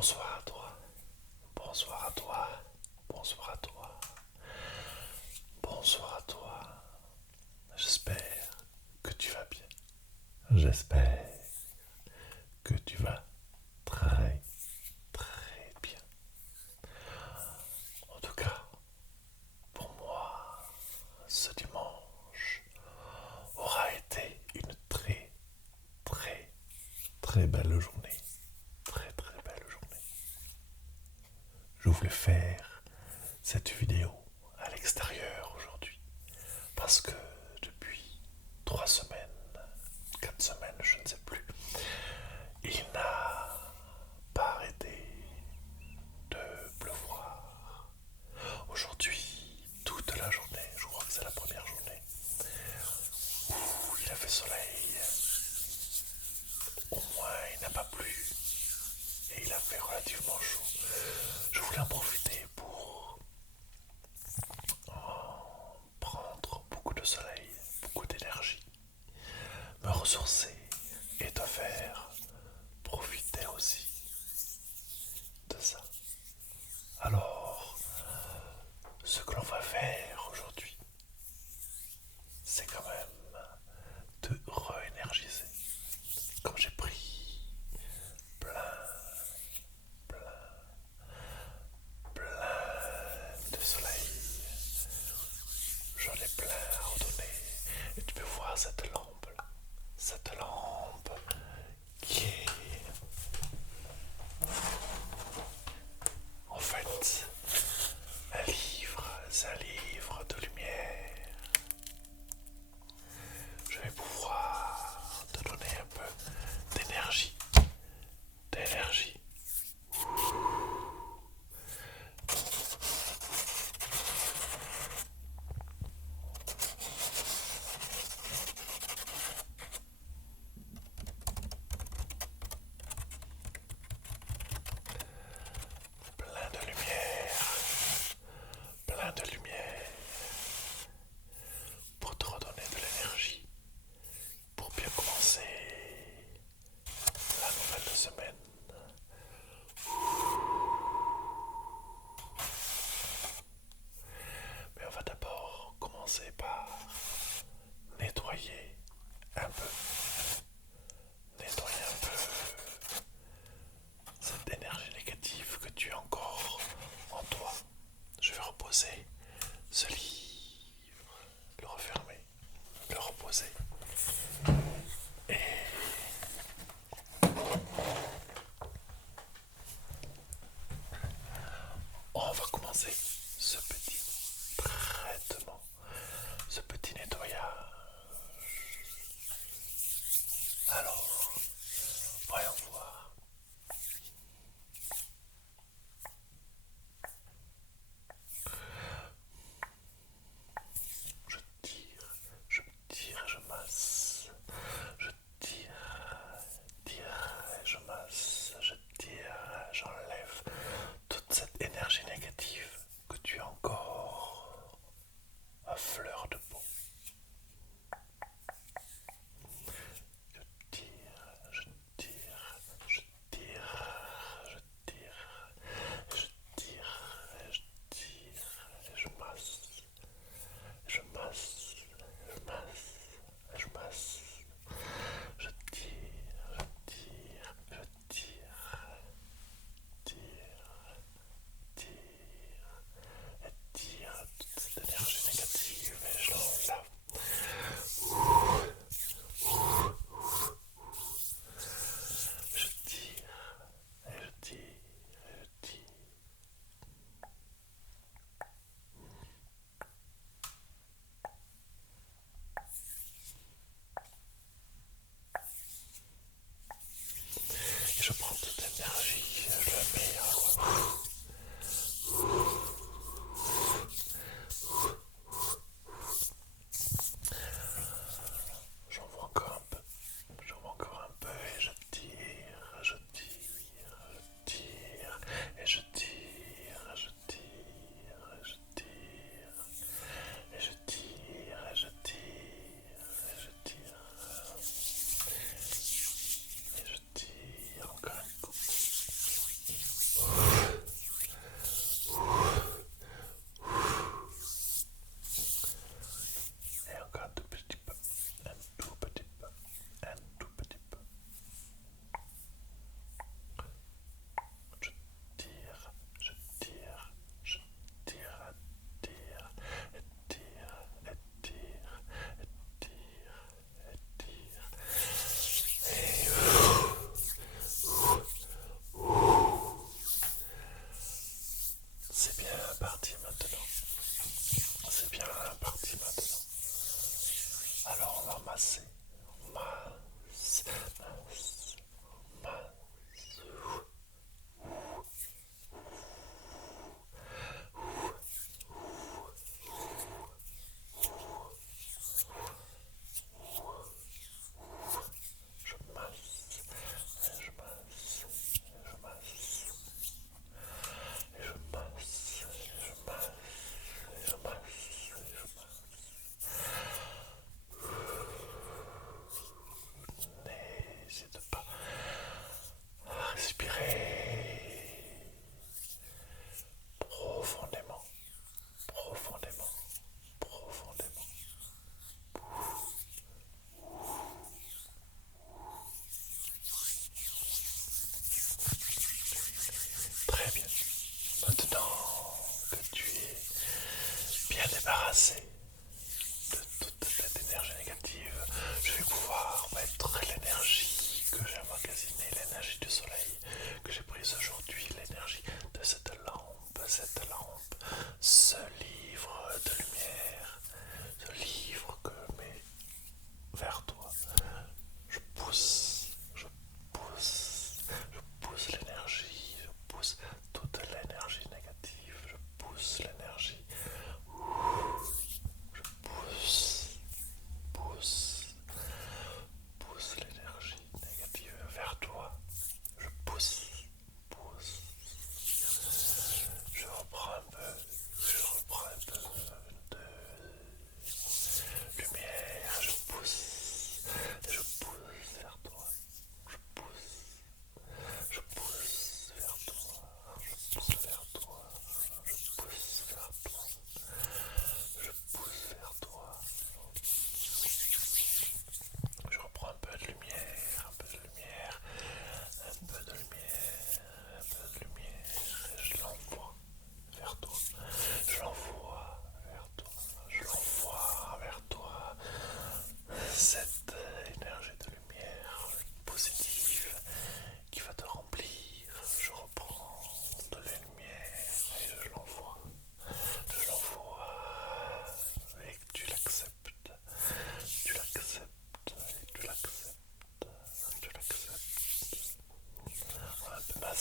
Bonsoir à toi, bonsoir à toi, bonsoir à toi, bonsoir à toi. J'espère que tu vas bien. J'espère que tu vas très très bien. En tout cas, pour moi, ce dimanche aura été une très très très belle journée. Très très belle journée. Je voulais faire cette vidéo à l'extérieur aujourd'hui parce que depuis 3 semaines, 4 semaines, je ne sais plus, il n'a pas arrêté de pleuvoir. Aujourd'hui, toute la journée, je crois que c'est la première journée où il a fait soleil, au moins il n'a pas plu et il a fait relativement chaud. Je voulais en profiter pour prendre beaucoup de soleil, beaucoup d'énergie, me ressourcer et te faire profiter aussi de ça. Alors, ce que l'on va faire aujourd'hui, c'est quand même te re-énergiser. Comme j'ai pris plein, plein, plein de soleil, j'en ai plein à redonner. Et tu peux voir cette lampe qui est en fait c'est un livre de lumière. Je vais pouvoir te donner un peu d'énergie, d'énergie. Plein de lumière, plein de lumière pour te redonner de l'énergie, pour bien commencer la nouvelle semaine. Mais on va d'abord commencer par nettoyer un peu, nettoyer un peu cette énergie négative que tu as encore en toi. Je vais reposer ce livre, le refermer, le reposer. Et on va commencer ce petit traitement, ce petit nettoyage. Alors, voyons voir. Je tire, je tire et je masse. Je tire, tire et je masse. Je tire, j'enlève toute cette énergie négative que tu as encore à fleur de peau. Je tire, je tire, je tire, je tire, je tire, je tire et je masse. Je masse, je masse, je masse. Je tire, je tire, je tire, tire, tire, et tire toute cette énergie négative et je l'enlève. Je tire, et je tire, et je tire. Et je prends toute l'énergie, je la mets à loin. J'en vois encore un peu, j'en vois encore un peu et je tire, je tire, je tire, et je tire, je tire, je tire, et je tire, et je tire, et je tire, et je tire encore un coup.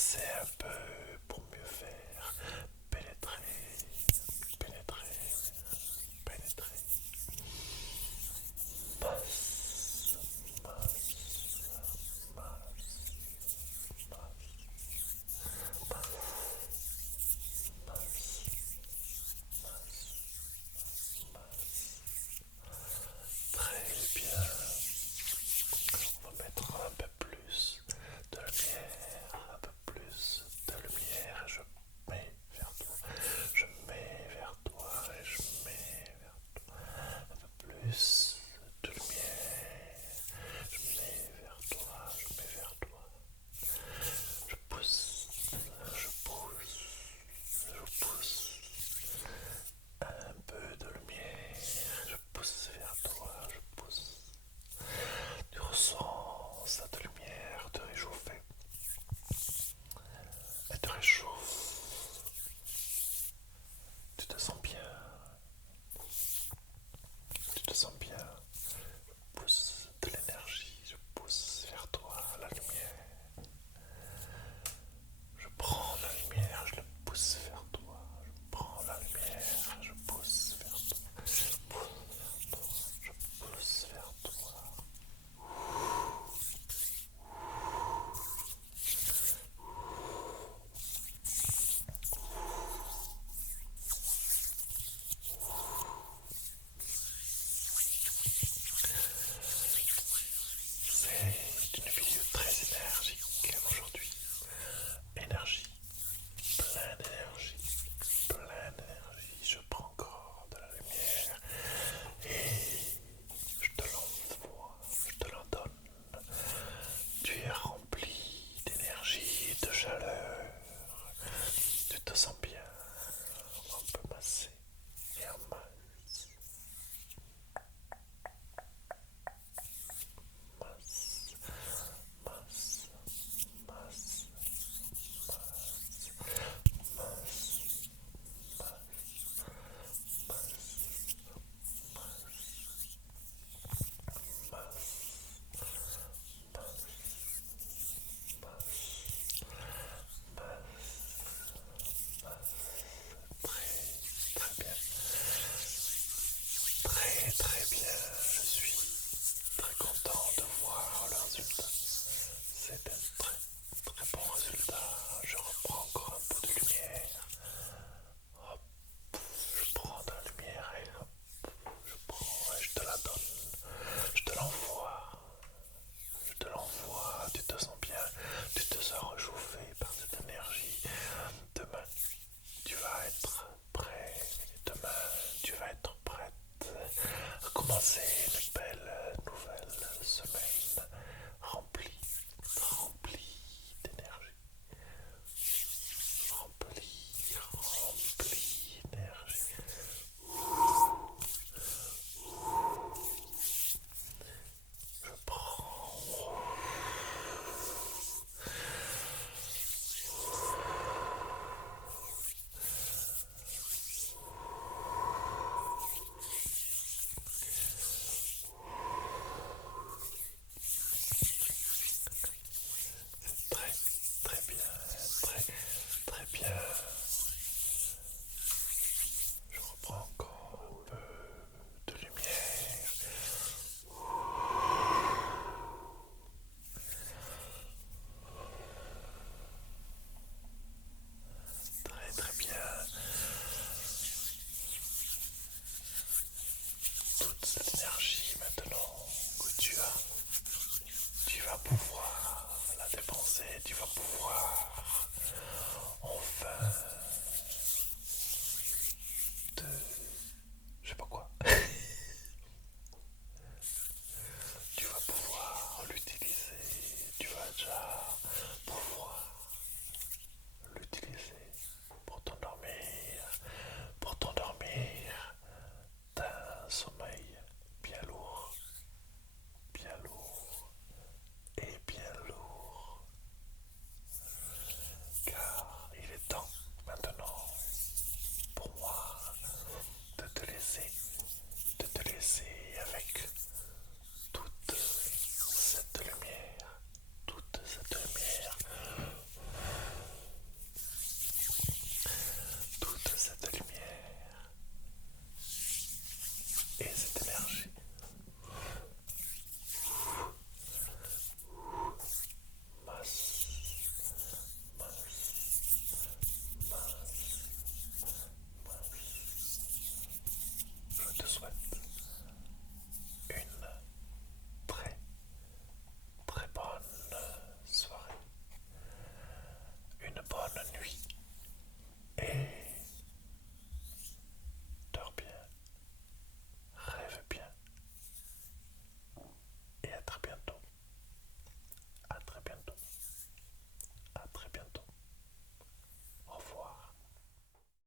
masser un peu pour mieux faire pénétrer, pénétrer, pénétrer. Masse, masse, masse, très bien. On va mettre un peu plus de lumière, un peu plus de lumière. Je mets vers toi, je mets vers toi et je mets vers toi. Un peu plus de lumière. Je mets vers toi, je mets vers toi. Je pousse, je pousse, je pousse. Un peu de lumière. Je pousse vers toi, je pousse. Tu ressens cette lumière te réchauffer. Elle te réchauffe. Tu te sens bien. Tu te sens bien. Je pousse de l'énergie. Je pousse vers toi la lumière. Je prends la lumière, je la pousse vers toi. Je prends la lumière, je pousse vers toi. Je pousse vers toi. C'est une vidéo très énergique aujourd'hui. Énergie, plein d'énergie, plein d'énergie. Je prends encore de la lumière et je te l'envoie, je te l'en donne. Tu es rempli d'énergie, de chaleur. Tu te sens bien. On peut masser et on masse, masse, masse, masse, masse, très bien, très très bien. Je suis très content de voir le résultat. C'est un très bon résultat. Je reprends encore un peu de lumière. Hop, je prends de la lumière et hop, je prends et je te la donne. Je te l'envoie. Je te l'envoie. Tu te sens bien. Tu te sens réchauffé par cette énergie. Demain, tu vas être prêt. Demain, tu vas être prête à commencer une belle nouvelle semaine remplie, remplie d'énergie. Remplie, remplie d'énergie. Je prends. Très, très bien, très, très bien. Je reprends encore un peu de lumière. Très, très bien. Toute cette énergie maintenant que tu vas pouvoir la dépenser. Tu vas pouvoir enfin te... Je sais pas quoi. Tu vas pouvoir l'utiliser. Tu vas déjà pouvoir l'utiliser